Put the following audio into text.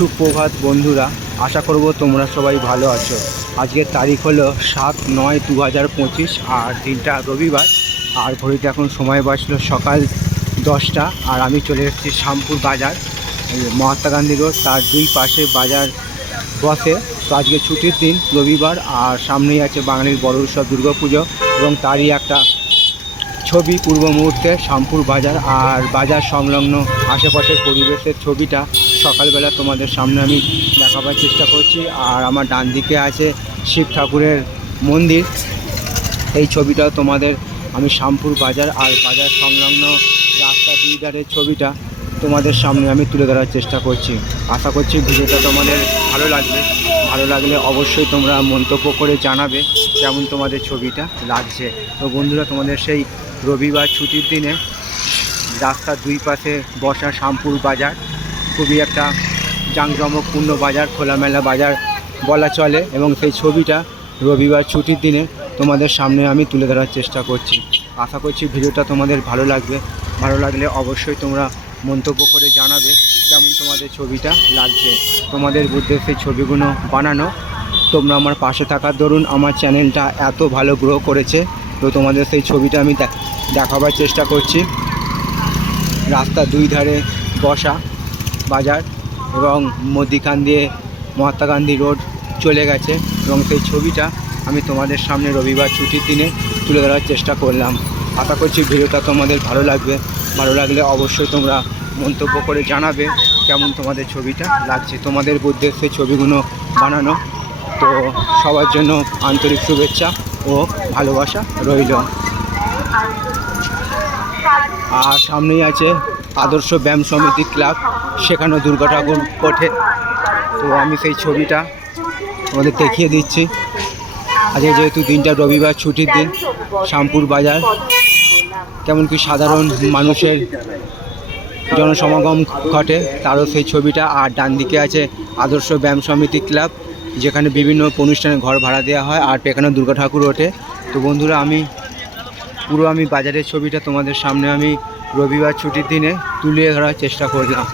সুপ্রভাত বন্ধুরা, আশা করব তোমরা সবাই ভালো আছো। আজকের তারিখ হলো 7/9/2025 আর দিনটা রবিবার। আর ঘড়িতে এখন সময় বাজলো সকাল 10টা। আর আমি চলে এসেছি শ্যামপুর বাজার, মহাত্মা গান্ধী রোড, তার দুই পাশে বাজার বসে। তো আজকে ছুটির দিন রবিবার, আর সামনেই আছে বাঙালির বড় উৎসব দুর্গাপুজো, এবং তারই একটা ছবি পূর্ব মুহূর্তে শ্যামপুর বাজার আর বাজার সংলগ্ন আশেপাশের পরিবেশের ছবিটা সকালবেলা তোমাদের সামনে আমি দেখাবার চেষ্টা করছি। আর আমার ডান দিকে আছে শিব ঠাকুরের মন্দির। এই ছবিটাও তোমাদের আমি শ্যামপুর বাজার আর বাজার সংলগ্ন রাস্তা দুই ধারের ছবিটা তোমাদের সামনে আমি তুলে ধরার চেষ্টা করছি। আশা করছি ভিডিওটা তোমাদের ভালো লাগবে। ভালো লাগলে অবশ্যই তোমরা মন্তব্য করে জানাবে কেমন তোমাদের ছবিটা লাগছে। তো বন্ধুরা, তোমাদের সেই রবিবার ছুটির দিনে রাস্তার দুই পাশে বসা শ্যামপুর বাজার খুবই একটা জাঁকজমকপূর্ণ বাজার, খোলামেলা বাজার বলা চলে, এবং সেই ছবিটা রবিবার ছুটির দিনে তোমাদের সামনে আমি তুলে ধরার চেষ্টা করছি। আশা করছি ভিডিওটা তোমাদের ভালো লাগবে। ভালো লাগলে অবশ্যই তোমরা মন্তব্য করে জানাবে কেমন তোমাদের ছবিটা লাগছে। তোমাদের বুদ্ধে সেই ছবিগুলো বানানো, তোমরা আমার পাশে থাকার দরুন আমার চ্যানেলটা এত ভালো গ্রো করেছে। তো তোমাদের সেই ছবিটা আমি দেখাবার চেষ্টা করছি। রাস্তা দুই ধারে বসা বাজার এবং মধ্যিখান দিয়ে মহাত্মা গান্ধী রোড চলে গেছে, এবং সেই ছবিটা আমি তোমাদের সামনে রবিবার ছুটির দিনে তুলে ধরার চেষ্টা করলাম। আশা করছি ভিডিওটা তোমাদের ভালো লাগবে। ভালো লাগলে অবশ্যই তোমরা মন্তব্য করে জানাবে কেমন তোমাদের ছবিটা লাগছে। তোমাদের বুদ্ধে সেই ছবিগুলো বানানো। তো সবার জন্য আন্তরিক শুভেচ্ছা ও ভালোবাসা রইল। আর সামনেই আছে আদর্শ ব্যায়াম সমিতি ক্লাব, সেখানে দুর্গা ঠাকুর ওঠে। তো আমি সেই ছবিটা তোমাদের দেখিয়ে দিচ্ছি। আজকে যেহেতু দিনটা রবিবার ছুটির দিন, শ্যামপুর বাজার কেমন কি সাধারণ মানুষের জনসমাগম ঘটে তারও সেই ছবিটা। আর ডান দিকে আছে আদর্শ ব্যায়াম সমিতি ক্লাব, যেখানে বিভিন্ন অনুষ্ঠানে ঘর ভাড়া দেওয়া হয়, আর এখানে দুর্গা ঠাকুর ওঠে। তো বন্ধুরা, আমি বাজারের ছবিটা তোমাদের সামনে আমি রবিবার ছুটির দিনে তুলে ধরার চেষ্টা করলাম।